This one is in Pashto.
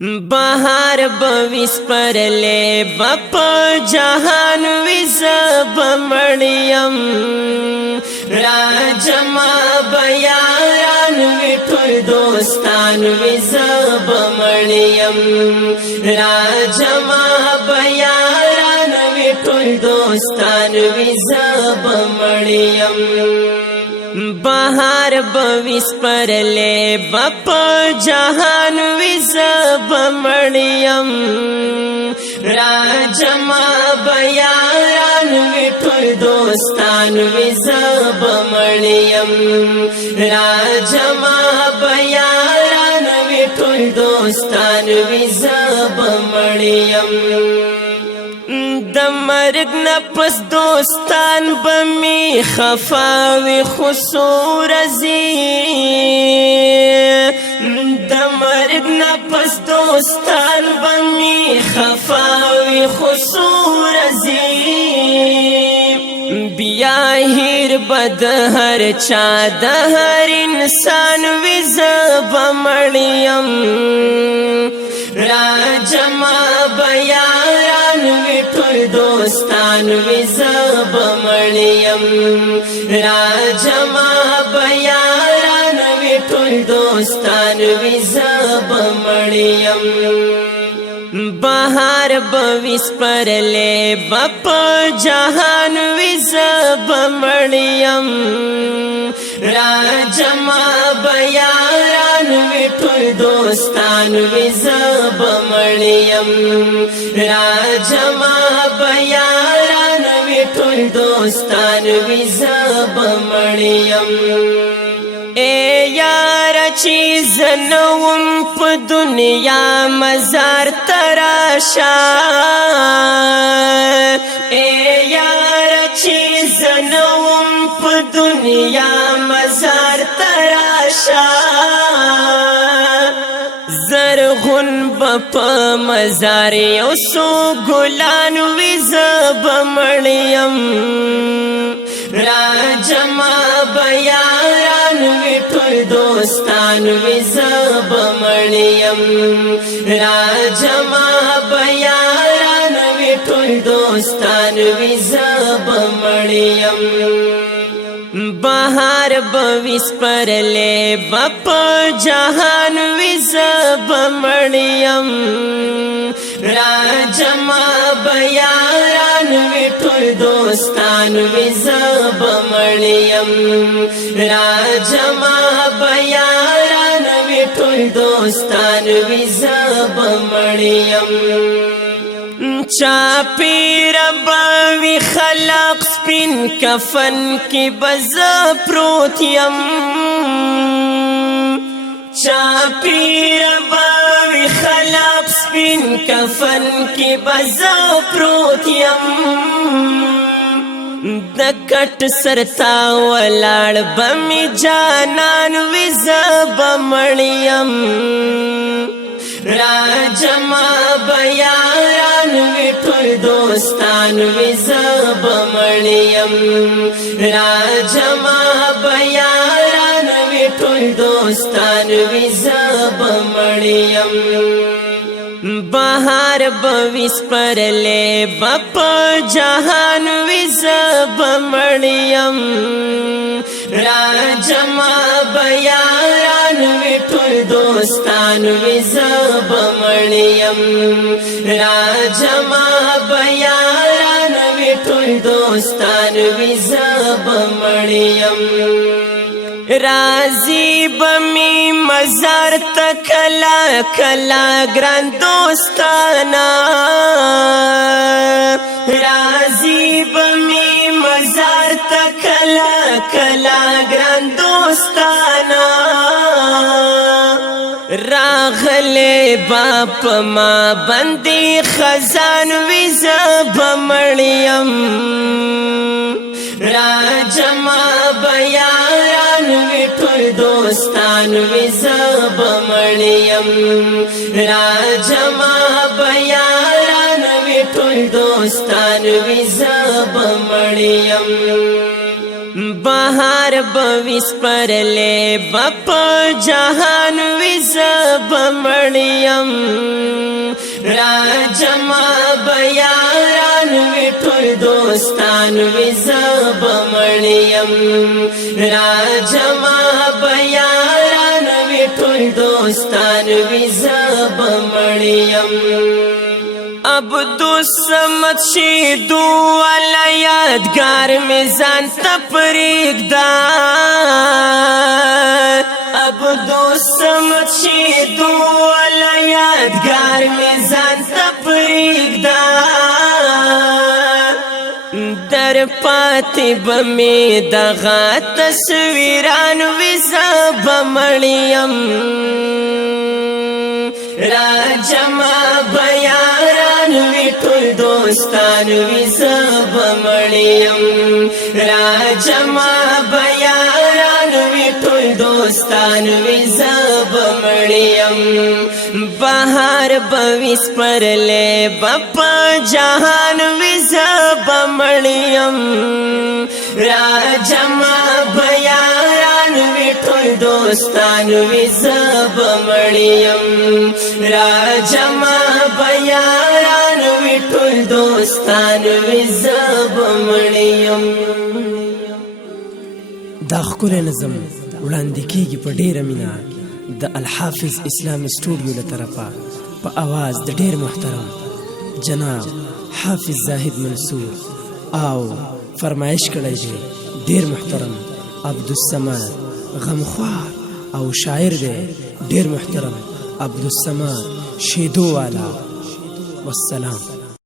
بهار بویس پرلے بپ جہان ویزب مڑیم راجما بیاران ویٹھل دوستان ویزب مڑیم راجما بیاران ویٹھل دوستان ویزب مڑیم بہار بویس پرلے بپ جہان ویزب مڑیم راجما بیاران ویٹھل دوستان ویزب مڑیم راجما بیاران ویٹھل دوستان ویزب مڑیم د مرگ نپس دوستان بمی خفاوی خسور زی د مرگ نپس دوستان بمی خفاوی خسور زی بیا ہیر بد ہر چا د ہر انسان ویزب مڑیم راجما بیاران ویٹھل دوستان ویزب مڑیم راجما بیاران ویٹھل دوستان ویزب مڑیم بہار بویس پرلے بپ جہان ویزب مڑیم راجما بیاران ویٹھل دوستان ویزب مڑیم راجما بیاران ویٹھل دوستان ویزب مڑیم اے یار چیز نوم پا دنیا مزار تراشا اے یار چیز نوم پا دنیا مزار تراشا زرغن بپ مزار یوسو گلان ویزب مڑیم راجما بیاران ویٹھل دوستان ویزب مڑیم راجما بیاران ویٹھل دوستان ویزب مڑیم بہار بویس پرلے بپ جہان ویزب مڑیم راجما بیاران ویٹھل دوستان ویزب مڑیم راجما بیاران ویٹھل دوستان ویزب مڑیم چاپیر باوی خلق سپین کفن کی بز پروتیم چاپیر باوی خلق سپین کفن کی بز پروتیم دکٹ سرتا ولاڑ بمی جانان ویزب مڑیم راجما بیاران ویٹھل دوستان ویزب مڑیم راجما بیاران ویٹھل دوستان ویزب مڑیم بہار بویس پرلے بپ جہان ویزب مڑیم راجما بیاران ویٹھل دوستان ویزب مڑیم راجما بیاران ویٹھل دوستان ویزب مڑیم رازی بمی مزار تکلا کلا گران دوستانا رازی بمی مزار تکلا کلا گران دوستانا راغلے باپ ما بندی خزان ویزب مڑیم راجما بیاران ویٹھل دوستان ویزب مڑیم راجما بیاران ویٹھل دوستان ویزب مڑیم بهار بویس پرلے بپ جہان ویزب مڑیم راجما بیاران ویٹھل دوستان ویزب مڑیم راجما بیاران ویٹھل دوستان ویزب مڑیم عبدالصمد شیدو والا یادگار میزان تپریک دا عبدالصمد شیدو والا یادگار میزان تپریک دا در پاتی بمی دغا تصویران ویزب مڑیم راجما بیاران ویٹھل دوستان ویزب مڑیم راجما بیاران ویٹھل دوستان ویزب مڑیم بہار بویس پرلے بپ جہان ویزب مڑیم راجما بیاران ویٹھل دوستان ویزب مڑیم راجما بیاران ویٹھل دوستان ویزب مڑیم دا ښکلی نظم وړاندې کیږي په ډیره مینه د الحافظ اسلامي سټوډیو له طرفه په اواز د ډیر محترم جناب حافظ زاهد منصور او فرمایش کړی دی ډیر محترم عبدالصمد غمخوار او شاعر دی ډیر محترم عبدالصمد شیدو والا والسلام.